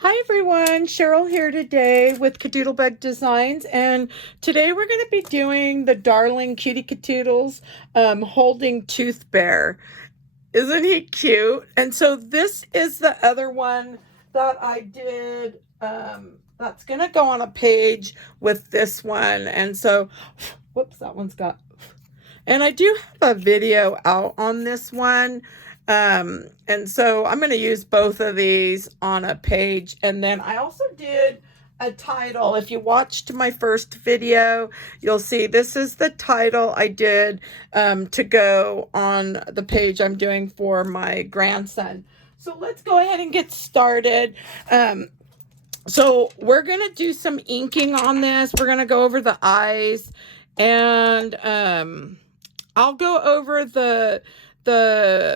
Hi everyone, Cheryl here today with Cadoodlebug Designs, and today we're going to be doing the Darling Cutie Cadoodles holding Tooth Bear. Isn't he cute? And so this is the other one that I did that's going to go on a page with this one. And so, whoops, that one's got... And I do have a video out on this one. And so I'm going to use both of these on a page. And then I also did a title. If you watched my first video, you'll see this is the title I did to go on the page I'm doing for my grandson. So let's go ahead and get started. So we're going to do some inking on this. We're going to go over the eyes, and I'll go over the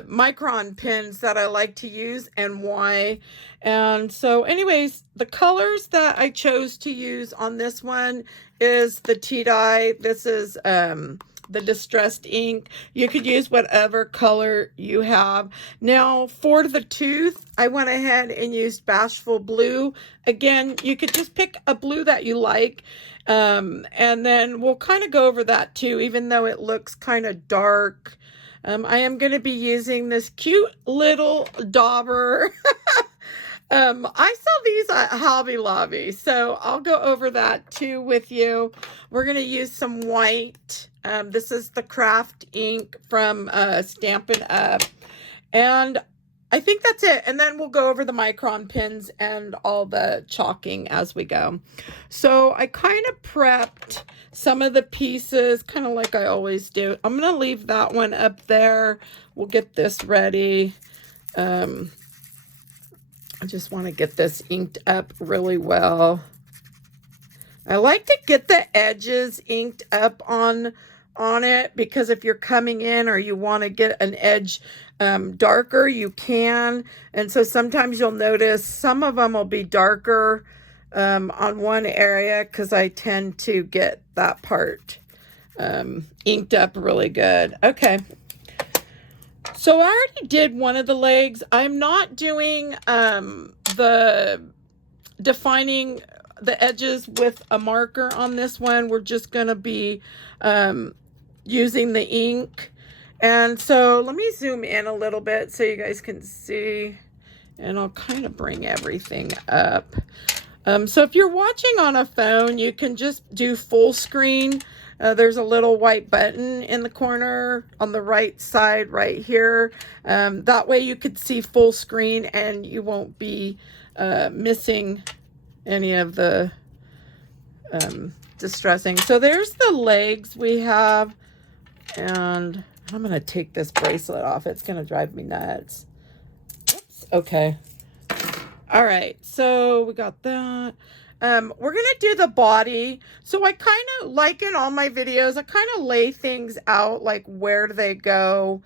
micron pins that I like to use and why. And so anyways, the colors that I chose to use on this one is the tea dye. This is the distressed ink. You could use whatever color you have. Now for the tooth, I went ahead and used Bashful Blue. Again, you could just pick a blue that you like. And then we'll kind of go over that too, even though it looks kind of dark. I am going to be using this cute little dauber. I saw these at Hobby Lobby, so I'll go over that too with you. We're going to use some white. This is the craft ink from Stampin' Up. And I think that's it. And then we'll go over the micron pins and all the chalking as we go. So I kind of prepped some of the pieces, kind of like I always do. I'm going to leave that one up there. We'll get this ready. I just want to get this inked up really well. I like to get the edges inked up on it, because if you're coming in or you want to get an edge darker, you can. And so sometimes you'll notice some of them will be darker on one area, because I tend to get that part inked up really good. Okay. So I already did one of the legs. I'm not doing the defining the edges with a marker on this one. We're just going to be using the ink. And so let me zoom in a little bit so you guys can see, and I'll kind of bring everything up. So if you're watching on a phone, you can just do full screen. There's a little white button in the corner on the right side right here. That way you could see full screen and you won't be missing any of the distressing. So there's the legs we have, and I'm going to take this bracelet off. It's going to drive me nuts. Oops. Okay. All right. So we got that. We're going to do the body. So I kind of, like in all my videos, I kind of lay things out, like where do they go.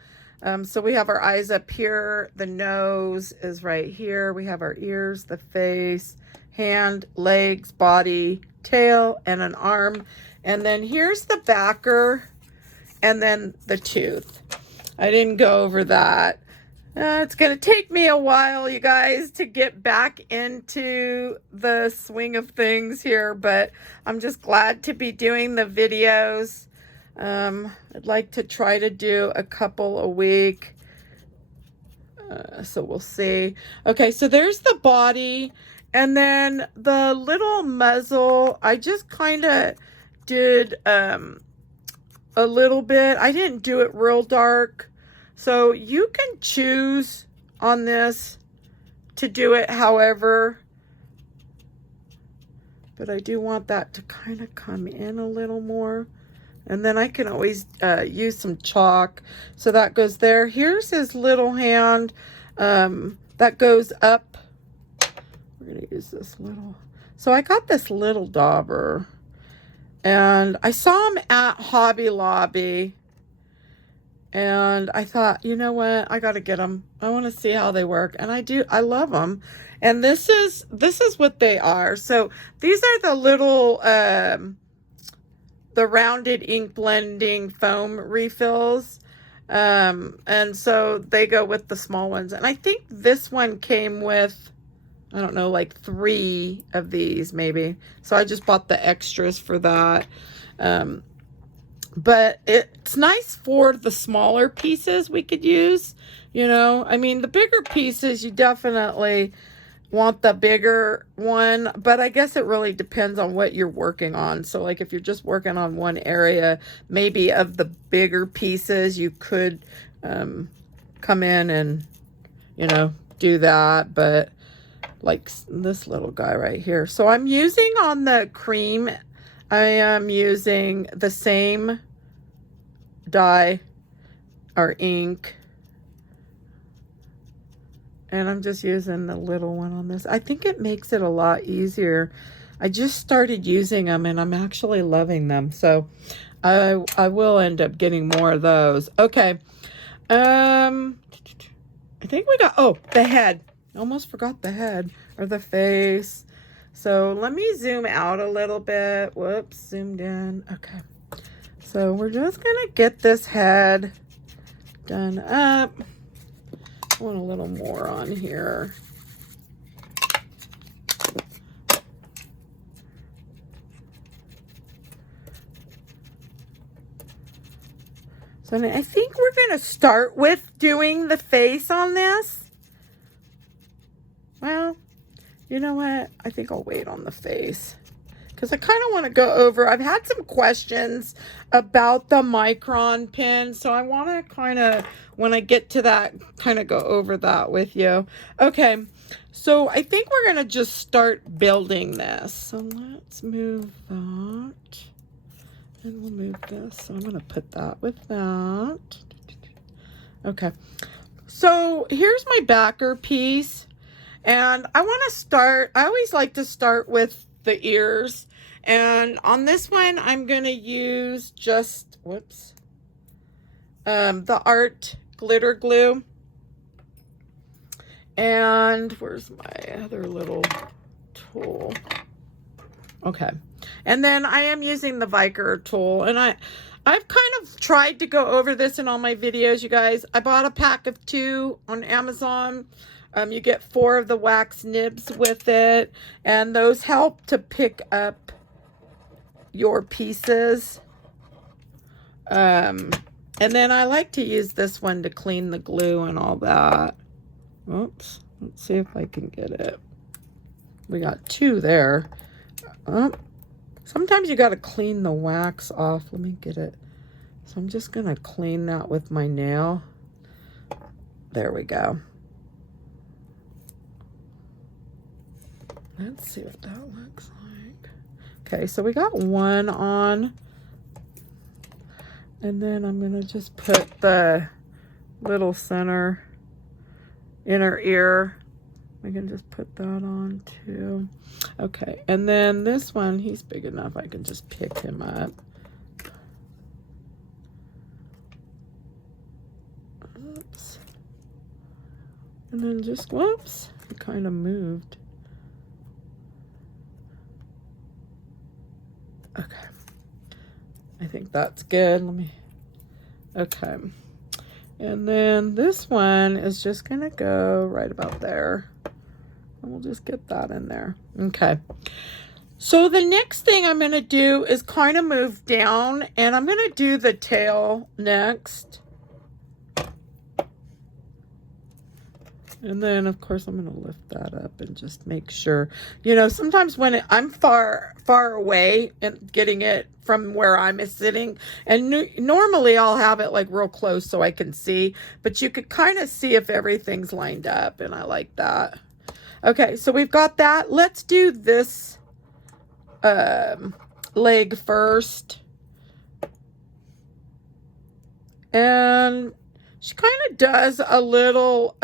So we have our eyes up here. The nose is right here. We have our ears, the face, hand, legs, body, tail, and an arm. And then here's the backer, and then the tooth. I didn't go over that. It's going to take me a while, you guys, to get back into the swing of things here, but I'm just glad to be doing the videos. I'd like to try to do a couple a week. So we'll see. Okay, so there's the body. And then the little muzzle, I just kind of did a little bit. I didn't do it real dark. So you can choose on this to do it however. But I do want that to kind of come in a little more. And then I can always use some chalk. So that goes there. Here's his little hand that goes up. We're going to use this little. So I got this little dauber. And I saw him at Hobby Lobby. And I thought, you know what? I got to get them. I want to see how they work. And I do. I love them. And this is what they are. So these are the little, the rounded ink blending foam refills. And so they go with the small ones. And I think this one came with, I don't know, like 3 of these maybe. So I just bought the extras for that. But it's nice for the smaller pieces we could use, you know. I mean, the bigger pieces, you definitely want the bigger one, but I guess it really depends on what you're working on. So like if you're just working on one area, maybe of the bigger pieces, you could come in and, you know, do that. But like this little guy right here. So I'm using on the cream, I am using the same dye or ink, and I'm just using the little one on this. I think it makes it a lot easier. I just started using them and I'm actually loving them. So I will end up getting more of those. Okay. I think we got, oh, the head. Almost forgot the head or the face. So let me zoom out a little bit. Whoops, zoomed in. Okay. So we're just gonna get this head done up. I want a little more on here. So I think we're gonna start with doing the face on this. Well, you know what? I think I'll wait on the face, because I kind of want to go over, I've had some questions about the micron pen, so I want to kind of, when I get to that, kind of go over that with you. Okay, so I think we're going to just start building this. So let's move that, and we'll move this. So I'm going to put that with that. Okay, so here's my backer piece, and I want to start, I always like to start with the ears. And on this one, I'm going to use just, whoops, the Art glitter glue. And where's my other little tool? Okay. And then I am using the Viker tool. And I've kind of tried to go over this in all my videos, you guys. I bought a pack of 2 on Amazon. You get 4 of the wax nibs with it, and those help to pick up your pieces. And then I like to use this one to clean the glue and all that. Oops, let's see if I can get it. We got 2 there. Sometimes you got to clean the wax off. Let me get it. So I'm just going to clean that with my nail. There we go. Let's see what that looks like. Okay, so we got 1 on. And then I'm going to just put the little center inner ear. We can just put that on too. Okay, and then this one, he's big enough. I can just pick him up. Oops. And then just, whoops, he kind of moved. Okay, I think that's good. Let me, okay. And then this one is just gonna go right about there. And we'll just get that in there. Okay. So the next thing I'm gonna do is kind of move down, and I'm gonna do the tail next. And then, of course, I'm going to lift that up and just make sure, you know, sometimes when I'm far away and getting it from where I'm sitting, and normally I'll have it like real close so I can see, but you could kind of see if everything's lined up, and I like that. Okay, so we've got that. Let's do this leg first. And she kind of does a little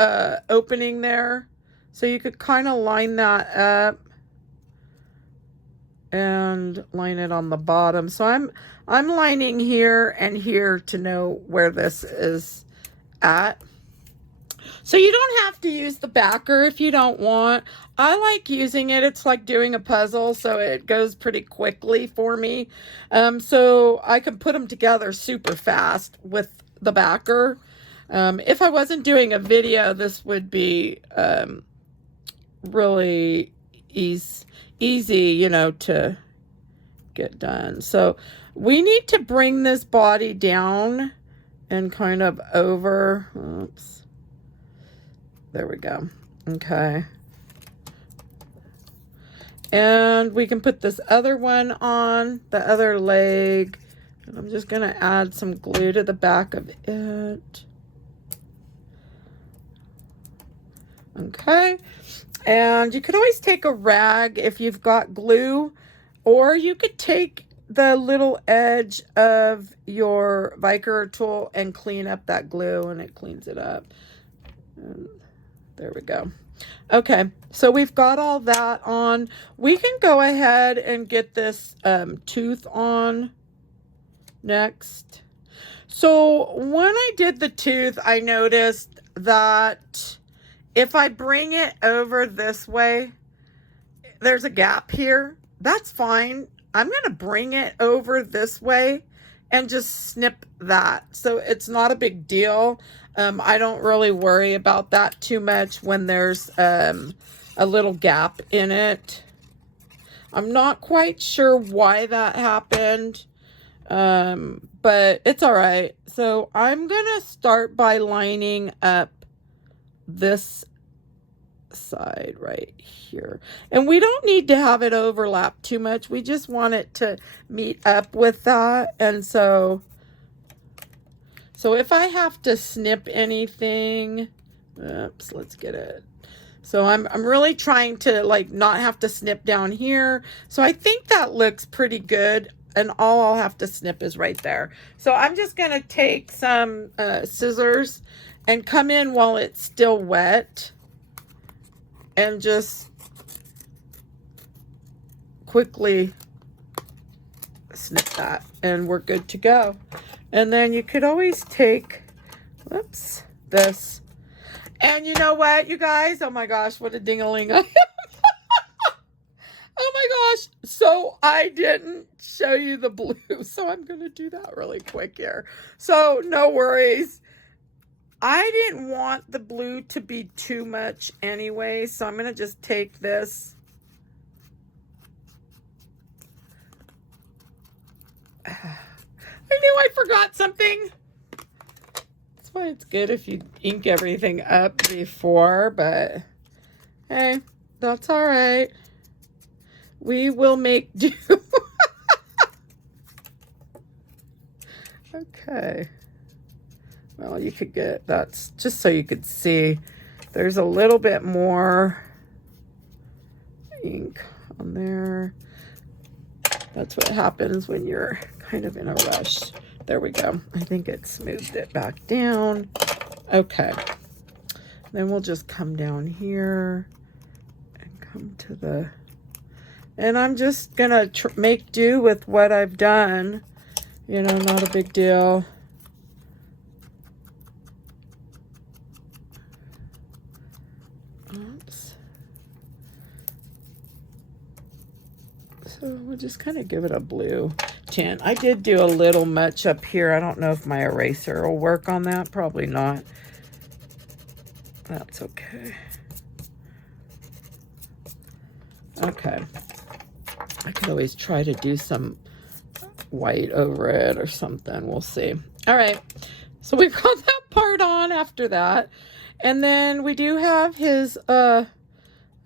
opening there, so you could kind of line that up and line it on the bottom. So I'm lining here and here to know where this is at. So you don't have to use the backer if you don't want. I like using it. It's like doing a puzzle, so it goes pretty quickly for me. So I can put them together super fast with the backer. If I wasn't doing a video, this would be really easy, you know, to get done. So we need to bring this body down and kind of over. Oops. There we go. Okay. And we can put this other one on, the other leg. And I'm just going to add some glue to the back of it. Okay. And you could always take a rag if you've got glue, or you could take the little edge of your Viker tool and clean up that glue, and it cleans it up. And there we go. Okay, so we've got all that on. We can go ahead and get this tooth on next. So when I did the tooth, I noticed that if I bring it over this way, there's a gap here. That's fine. I'm going to bring it over this way and just snip that. So it's not a big deal. I don't really worry about that too much when there's a little gap in it. I'm not quite sure why that happened, but it's all right. So I'm going to start by lining up this side right here. And we don't need to have it overlap too much. We just want it to meet up with that. And so if I have to snip anything, oops, let's get it. So I'm really trying to like not have to snip down here. So I think that looks pretty good. And all I'll have to snip is right there. So I'm just going to take some scissors and come in while it's still wet and just quickly snip that, and we're good to go. And then you could always take, whoops, this. And you know what, you guys? Oh my gosh, what a ding-a-ling I am. Oh my gosh. So I didn't show you the blue, so I'm going to do that really quick here. So no worries. I didn't want the blue to be too much anyway, so I'm going to just take this. I knew I forgot something. That's why it's good if you ink everything up before, but hey, that's all right. We will make do. Okay. Well, you could get, that's just so you could see. There's a little bit more ink on there. That's what happens when you're kind of in a rush. There we go. I think it smoothed it back down. Okay. Then we'll just come down here and come to the, and I'm just gonna make do with what I've done. You know, not a big deal. Oops. So we'll just kind of give it a blue tint. I did do a little much up here. I don't know if my eraser will work on that. Probably not. That's okay. Okay. I could always try to do some white over it or something. We'll see. All right. So we've got that part on after that. And then we do have his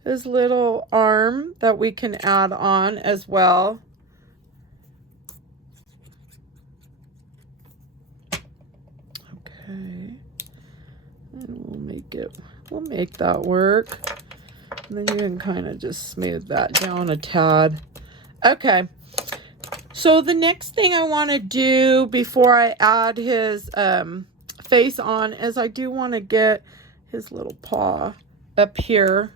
little arm that we can add on as well. Okay. And we'll make that work. And then you can kind of just smooth that down a tad. Okay. So the next thing I want to do before I add his face on is I do want to get his little paw up here.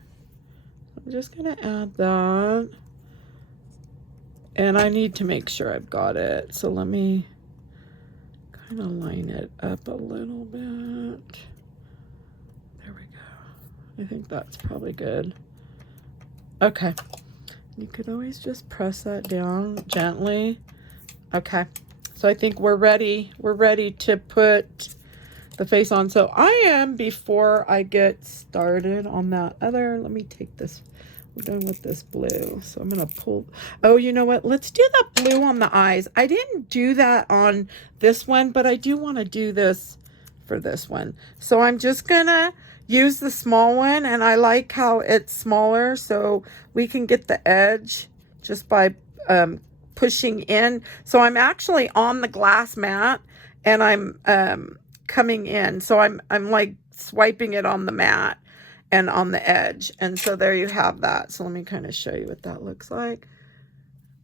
I'm just going to add that. And I need to make sure I've got it. So let me kind of line it up a little bit. There we go. I think that's probably good. Okay. You could always just press that down gently. Okay. So I think we're ready. We're ready to put the face on. So I am, before I get started on that other, let me take this. We're done with this blue. So I'm going to pull. Oh, you know what? Let's do the blue on the eyes. I didn't do that on this one, but I do want to do this for this one. So I'm just going to use the small one, and I like how it's smaller so we can get the edge just by pushing in. So I'm actually on the glass mat, and I'm coming in. So I'm like swiping it on the mat and on the edge. And so there you have that. So let me kind of show you what that looks like.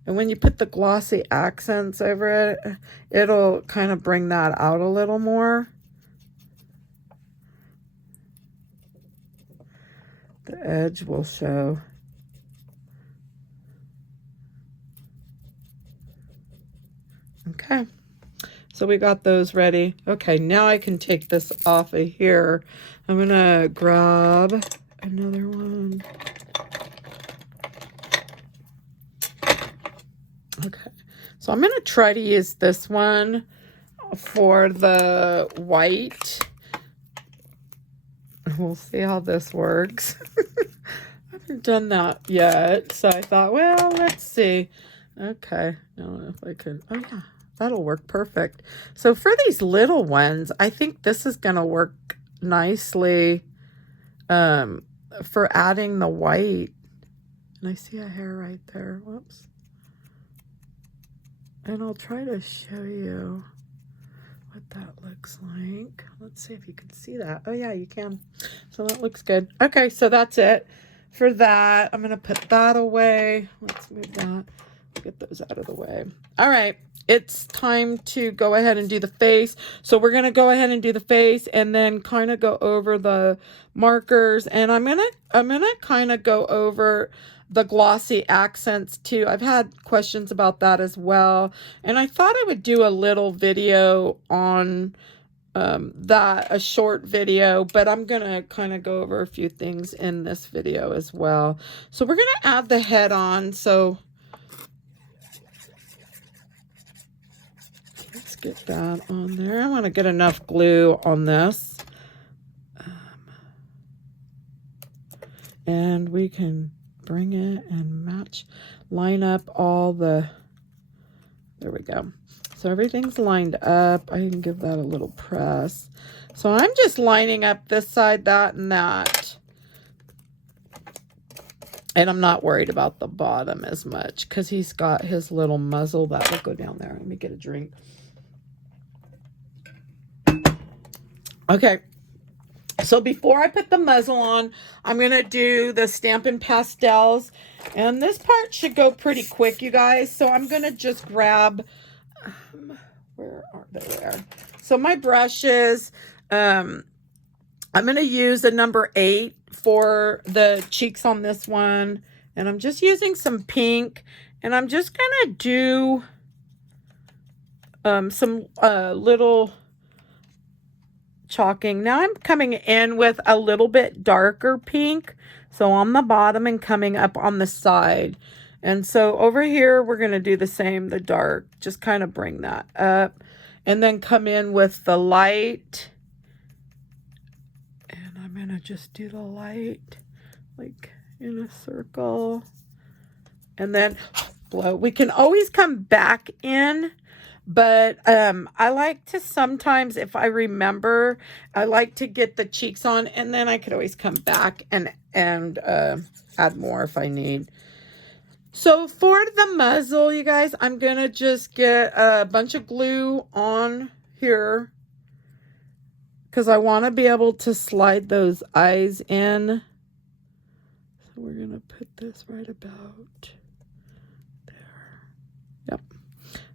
And when you put the glossy accents over it, it'll kind of bring that out a little more. The edge will show. Okay. So we got those ready. Okay, now I can take this off of here. I'm going to grab another one. Okay, so I'm going to try to use this one for the white. We'll see how this works. I haven't done that yet, so I thought, well, let's see. Okay, I don't know if I could. Oh, yeah. That'll work perfect. So for these little ones, I think this is going to work nicely for adding the white. And I see a hair right there. Whoops. And I'll try to show you what that looks like. Let's see if you can see that. Oh, yeah, you can. So that looks good. Okay, so that's it for that. I'm going to put that away. Let's move that. Get those out of the way. All right. It's time to go ahead and do the face. So we're going to go ahead and do the face and then kind of go over the markers. And I'm going to kind of go over the glossy accents too. I've had questions about that as well. And I thought I would do a little video on that, a short video, but I'm going to kind of go over a few things in this video as well. So we're going to add the head on. So let's get that on there. I want to get enough glue on this. And we can bring it and match, line up all the, there we go. So everything's lined up. I can give that a little press. So I'm just lining up this side, that, and that. And I'm not worried about the bottom as much because he's got his little muzzle. That will go down there. Let me get a drink. Okay. So before I put the muzzle on, I'm going to do the Stampin' Pastels. And this part should go pretty quick, you guys. So I'm going to just grab, where are they there? So my brushes, I'm going to use a number 8 for the cheeks on this one. And I'm just using some pink. And I'm just going to do some little chalking. Now I'm coming in with a little bit darker pink. So on the bottom and coming up on the side. And so over here, we're going to do the same, the dark. Just kind of bring that up. And then come in with the light. And I'm going to just do the light like in a circle. And then blow. We can always come back in. But I like to sometimes, if I remember, I like to get the cheeks on, and then I could always come back and add more if I need. So for the muzzle, you guys, I'm going to just get a bunch of glue on here because I want to be able to slide those eyes in. So we're going to put this right about there. Yep.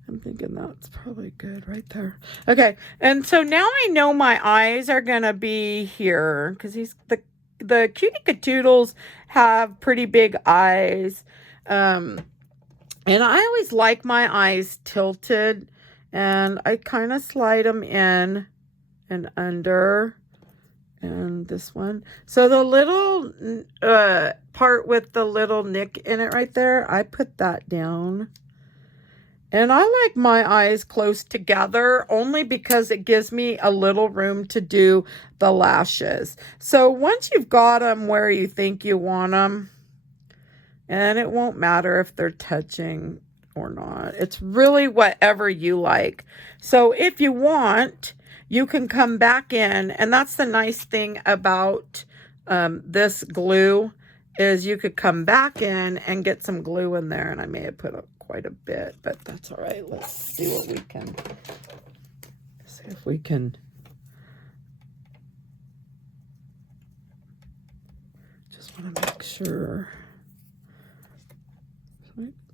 I'm thinking that's probably good right there. Okay, and so now I know my eyes are gonna be here because the Cutie Catoodles have pretty big eyes, and I always like my eyes tilted, and I kind of slide them in and under, and this one. So the little part with the little nick in it right there, I put that down. And I like my eyes close together only because it gives me a little room to do the lashes. So once you've got them where you think you want them, and it won't matter if they're touching or not. It's really whatever you like. So if you want, you can come back in, and that's the nice thing about this glue is you could come back in and get some glue in there, and I may have put quite a bit, but that's all right. Let's see what we can, see if we can just want to make sure.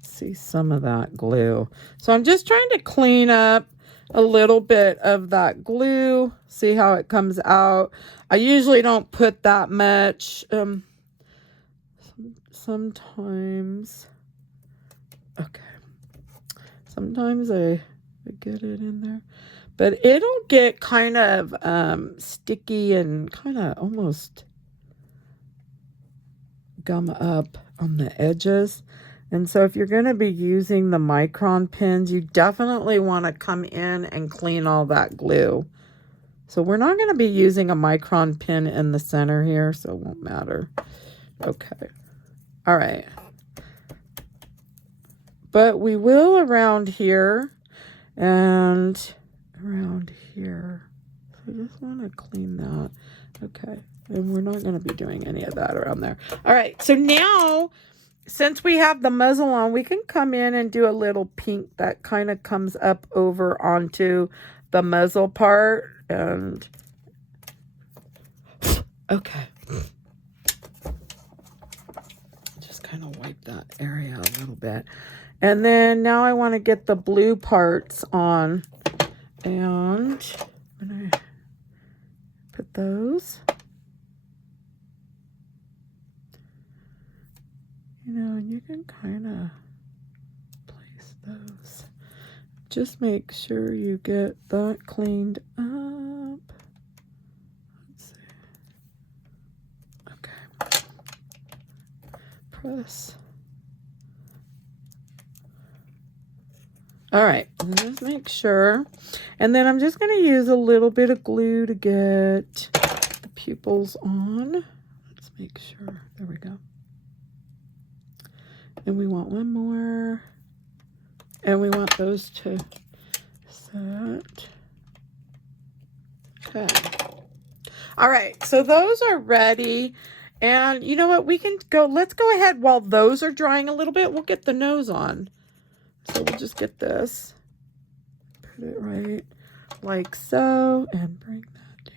See some of that glue. So I'm just trying to clean up a little bit of that glue. See how it comes out. I usually don't put that much. Sometimes. Okay. Sometimes I get it in there. But it'll get kind of sticky and kind of almost gum up on the edges. And so if you're going to be using the micron pins, you definitely want to come in and clean all that glue. So we're not going to be using a micron pin in the center here, so it won't matter. Okay. All right. But we will around here and around here. So I just want to clean that. Okay. And we're not going to be doing any of that around there. All right. So now, since we have the muzzle on, we can come in and do a little pink that kind of comes up over onto the muzzle part. And okay. Just kind of wipe that area a little bit. And then now I want to get the blue parts on. And I'm going to put those. You know, and you can kind of place those. Just make sure you get that cleaned up. Let's see. Okay. Press. All right, just make sure. And then I'm just going to use a little bit of glue to get the pupils on. Let's make sure. There we go. And we want one more. And we want those to set. Okay. All right, so those are ready. And you know what? We can go, let's go ahead while those are drying a little bit. We'll get the nose on. So we'll just get this. Put it right like so. And bring that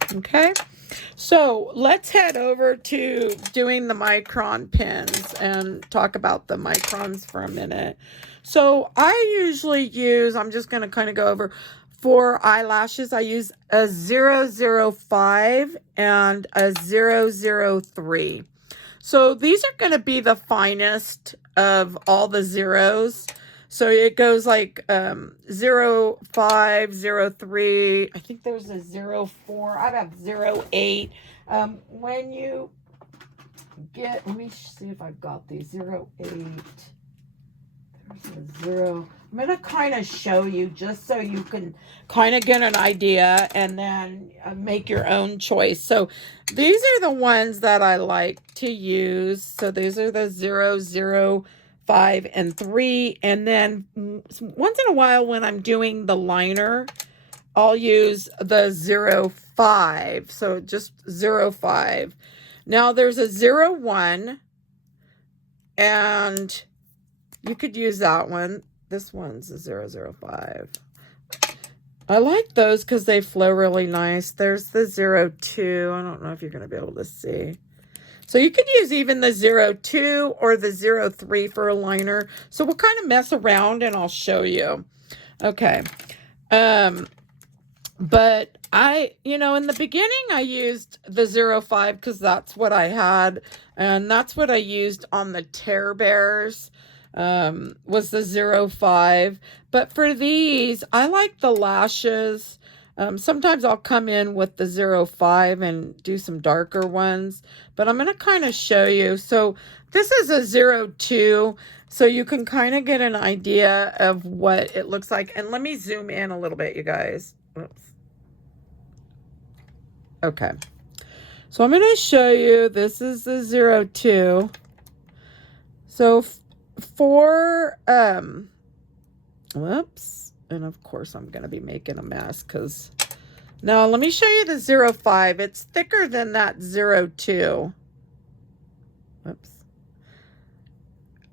down. Okay. So let's head over to doing the micron pins and talk about the microns for a minute. So I usually use, I'm just going to kind of go over, for eyelashes, I use a 005 and a 003. So these are going to be the finest of all the zeros. So it goes like 05, 03. I think there's a 04. I have 08. When you get, let me see if I've got these. 08. There's a 0. I'm going to kind of show you just so you can kind of get an idea and then make your own choice. So these are the ones that I like to use. So these are the 005 and 3. And then once in a while when I'm doing the liner, I'll use the 05. So just 05. Now there's a 01 and you could use that one. This one's a 005. I like those because they flow really nice. There's the 02. I don't know if you're going to be able to see. So you could use even the 02 or the 03 for a liner. So we'll kind of mess around and I'll show you. Okay. But you know, in the beginning I used the 05 because that's what I had. And that's what I used on the Tear Bears. Was the 05. But for these, I like the lashes Sometimes I'll come in with the 05 and do some darker ones, but I'm going to kind of show you. So this is a 02, so you can kind of get an idea of what it looks like. And let me zoom in a little bit, you guys. Oops. Okay. So I'm going to show you, this is the 02. So for, whoops. And of course I'm going to be making a mess because, now let me show you the 05. It's thicker than that 02. Whoops.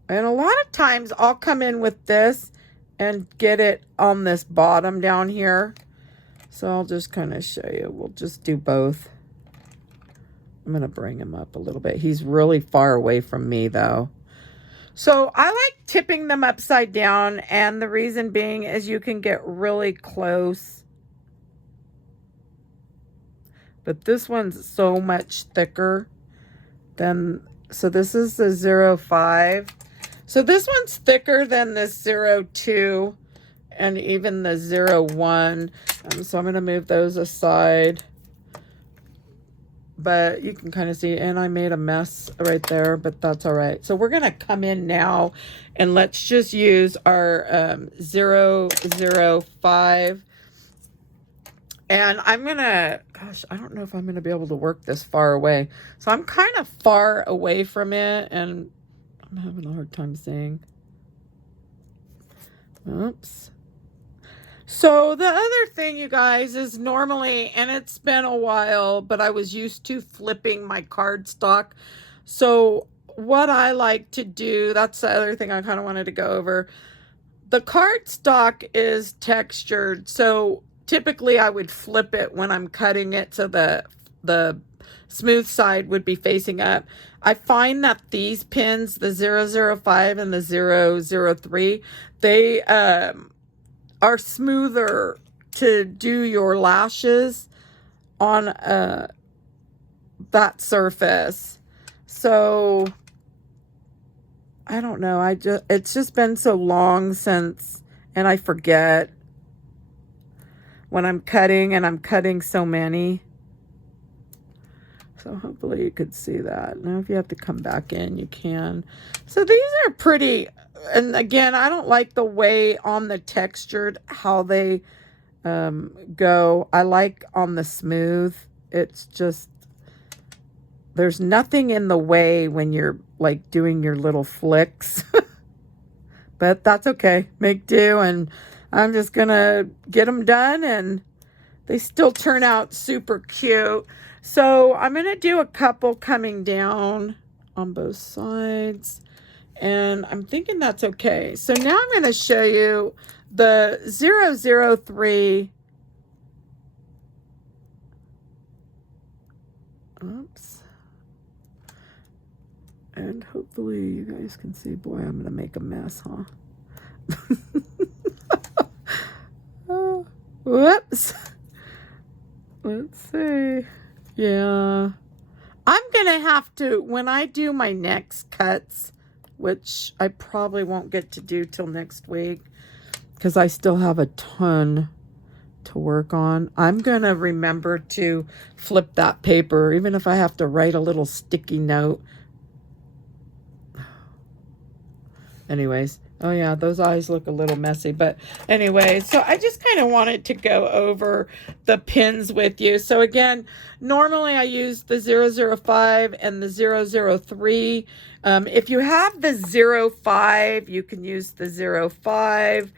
And a lot of times I'll come in with this and get it on this bottom down here. So I'll just kind of show you. We'll just do both. I'm going to bring him up a little bit. He's really far away from me though. So I like tipping them upside down, and the reason being is you can get really close. But this one's so much thicker than, so this is the 05. So this one's thicker than the 02 and even the 01. So I'm going to move those aside. But you can kind of see, and I made a mess right there, but that's all right. So we're going to come in now, and let's just use our 005. And I'm going to, gosh, I don't know if I'm going to be able to work this far away. So I'm kind of far away from it, and I'm having a hard time seeing. Oops. So the other thing, you guys, is normally, and it's been a while, but I was used to flipping my cardstock. So what I like to do, that's the other thing I kind of wanted to go over. The cardstock is textured, so typically I would flip it when I'm cutting it so the smooth side would be facing up. I find that these pins, the 005 and the 003, they are smoother to do your lashes on that surface. So I don't know, it's just been so long since, and I forget when I'm cutting, and I'm cutting so many. So hopefully you could see that. Now if you have to come back in, you can. So these are pretty, and again, I don't like the way on the textured how they go. I like on the smooth. It's just, there's nothing in the way when you're like doing your little flicks. But that's okay. Make do, and I'm just gonna get them done, and they still turn out super cute. So I'm gonna do a couple coming down on both sides, and I'm thinking that's okay. So now I'm going to show you the 003. Oops. And hopefully you guys can see. Boy, I'm going to make a mess, huh? Whoops. Let's see. Yeah. I'm going to have to, when I do my next cuts, which I probably won't get to do till next week because I still have a ton to work on, I'm going to remember to flip that paper, even if I have to write a little sticky note. Anyways, oh yeah, those eyes look a little messy, but anyway, so I just kind of wanted to go over the pins with you. So again, normally I use the 005 and the 003. If you have the 05, you can use the 05.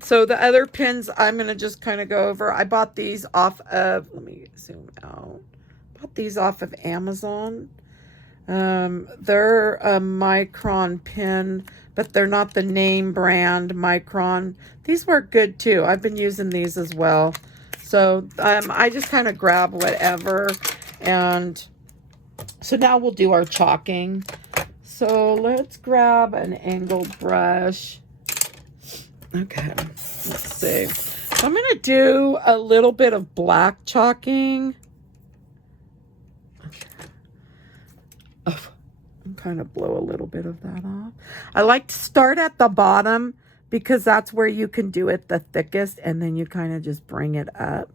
So the other pins I'm going to just kind of go over. I bought these off of, let me zoom out. Bought these off of Amazon. They're a Micron pin, but they're not the name brand Micron. These work good too. I've been using these as well. So I just kind of grab whatever. And so now we'll do our chalking. So let's grab an angled brush. Okay, let's see. So I'm going to do a little bit of black chalking. I'm kind of blow a little bit of that off. I like to start at the bottom because that's where you can do it the thickest, and then you kind of just bring it up.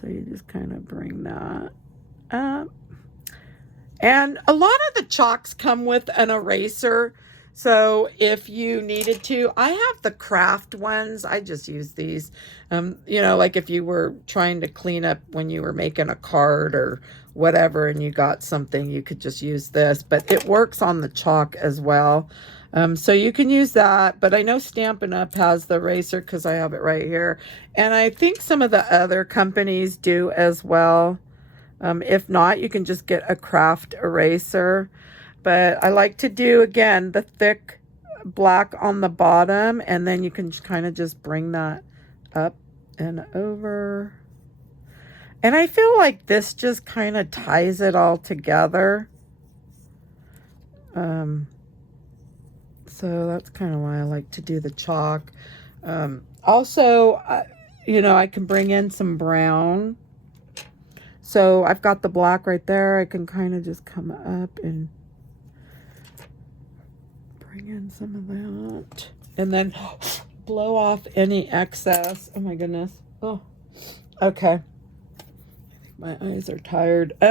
So you just kind of bring that up. And a lot of the chalks come with an eraser. So if you needed to, I have the craft ones. I just use these. You know, like if you were trying to clean up when you were making a card or whatever and you got something, you could just use this. But it works on the chalk as well. So you can use that. But I know Stampin' Up! Has the eraser because I have it right here. And I think some of the other companies do as well. If not, you can just get a craft eraser. But I like to do, again, the thick black on the bottom. And then you can kind of just bring that up and over. And I feel like this just kind of ties it all together. So that's kind of why I like to do the chalk. Also, you know, I can bring in some brown. So I've got the black right there. I can kind of just come up and bring in some of that. And then blow off any excess. Oh my goodness. Oh, okay. I think my eyes are tired. What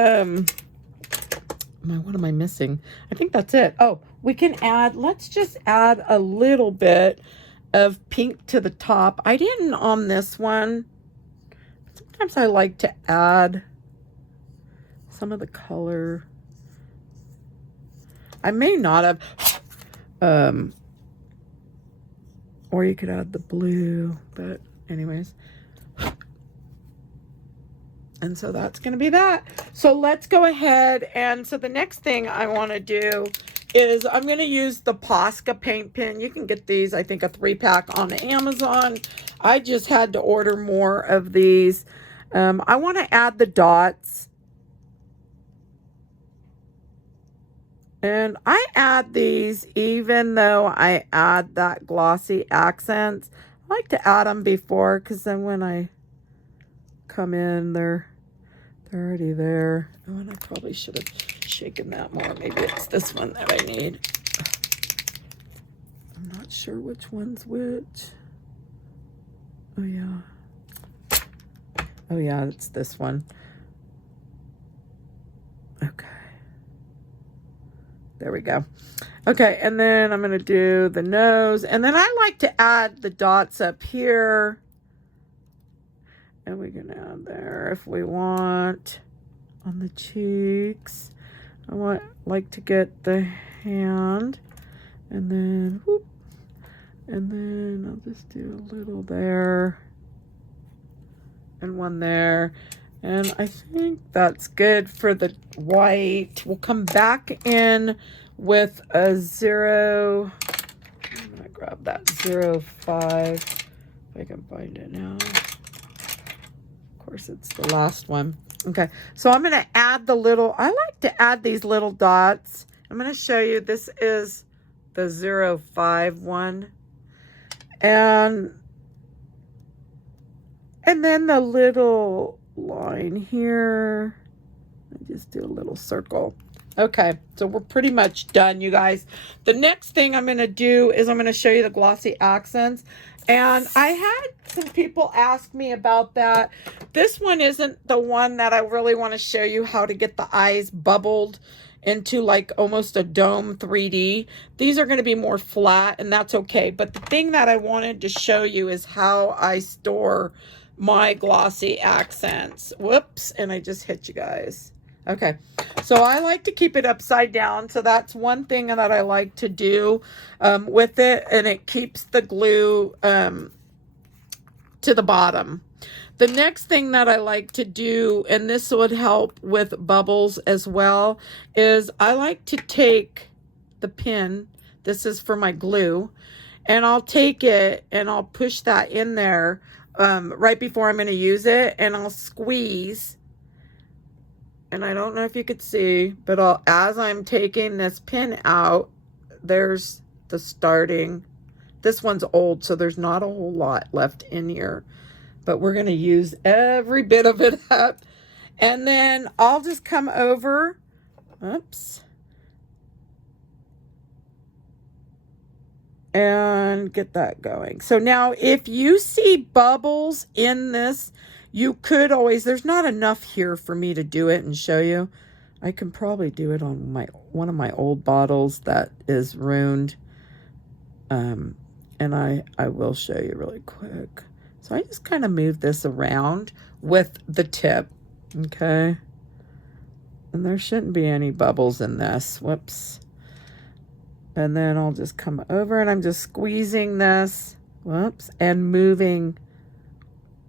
am I missing? I think that's it. Oh, we can add, let's just add a little bit of pink to the top. I didn't on this one. Sometimes I like to add some of the color. I may not have, or you could add the blue, but anyways. And so that's going to be that. So let's go ahead. And so the next thing I want to do is I'm going to use the Posca paint pen. You can get these, I think, a 3-pack on Amazon. I just had to order more of these. I want to add the dots. And I add these even though I add that glossy accents. I like to add them before, because then when I come in, they're already there. Oh, and I probably should have shaken that more. Maybe it's this one that I need. I'm not sure which one's which. Oh yeah. Oh yeah, it's this one. Okay. There we go. Okay, and then I'm going to do the nose. And then I like to add the dots up here. And we can add there if we want on the cheeks. I like to get the hand, and then whoop, and then I'll just do a little there and one there. And I think that's good for the white. We'll come back in with a 0. I'm gonna grab that 05 if I can find it now. Of course, it's the last one. Okay, so I'm going to add the little, I like to add these little dots. I'm going to show you, this is the 05 one. And then the little line here, I just do a little circle. Okay, so we're pretty much done, you guys. The next thing I'm going to do is I'm going to show you the glossy accents. And I had some people ask me about that. This one isn't the one that I really want to show you how to get the eyes bubbled into like almost a dome 3D. These are going to be more flat, and that's okay. But the thing that I wanted to show you is how I store my glossy accents. Whoops, and I just hit you guys. Okay, so I like to keep it upside down. So that's one thing that I like to do with it, and it keeps the glue to the bottom. The next thing that I like to do, and this would help with bubbles as well, is I like to take the pin, this is for my glue, and I'll take it and I'll push that in there right before I'm going to use it, and I'll squeeze. And I don't know if you could see, but as I'm taking this pin out, there's the starting. This one's old, so there's not a whole lot left in here. But we're going to use every bit of it up. And then I'll just come over. Oops. and get that going. So now if you see bubbles in this, you could always, there's not enough here for me to do it and show you. I can probably do it on one of my old bottles that is ruined. And I will show you really quick. So I just kind of move this around with the tip, okay? And there shouldn't be any bubbles in this. Whoops. And then I'll just come over and I'm just squeezing this, whoops, and moving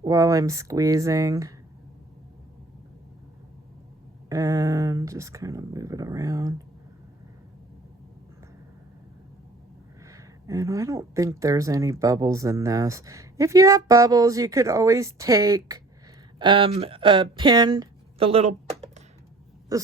while I'm squeezing. And just kind of move it around. And I don't think there's any bubbles in this. If you have bubbles, you could always take a pin, this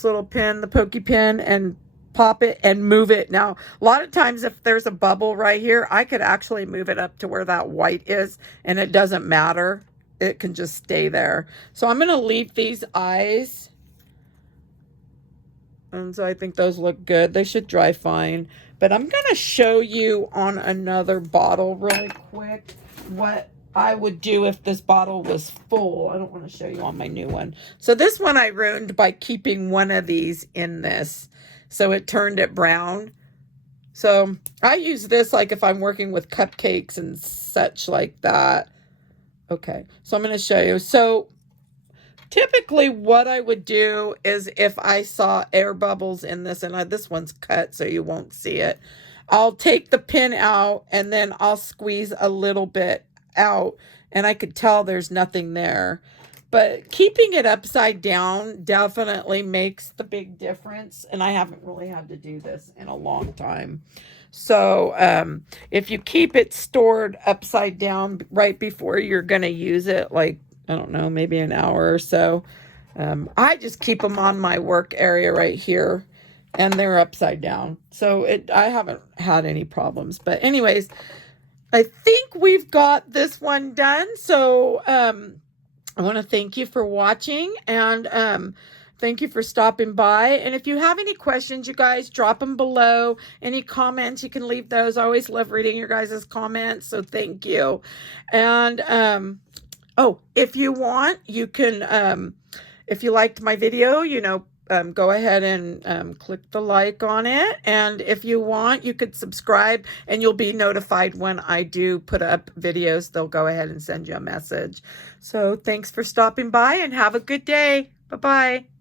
little pin, the pokey pin, and pop it and move it. Now, a lot of times if there's a bubble right here, I could actually move it up to where that white is, and it doesn't matter. It can just stay there. So I'm going to leave these eyes. And so I think those look good. They should dry fine. But I'm going to show you on another bottle really quick what I would do if this bottle was full. I don't want to show you on my new one. So this one I ruined by keeping one of these in this. So it turned it brown. So I use this like if I'm working with cupcakes and such like that. Okay, so I'm going to show you. So typically what I would do is if I saw air bubbles in this, and this one's cut so you won't see it, I'll take the pin out and then I'll squeeze a little bit out and I could tell there's nothing there. But keeping it upside down definitely makes the big difference. And I haven't really had to do this in a long time. So if you keep it stored upside down right before you're going to use it, like, I don't know, maybe an hour or so, I just keep them on my work area right here. And they're upside down. So I haven't had any problems. But anyways, I think we've got this one done. So I want to thank you for watching, and thank you for stopping by. And if you have any questions, you guys, drop them below. Any comments, you can leave those. I always love reading your guys' comments, so thank you. And oh, if you want, you can, if you liked my video, go ahead and click the like on it. And if you want, you could subscribe and you'll be notified when I do put up videos. They'll go ahead and send you a message. So thanks for stopping by and have a good day. Bye-bye.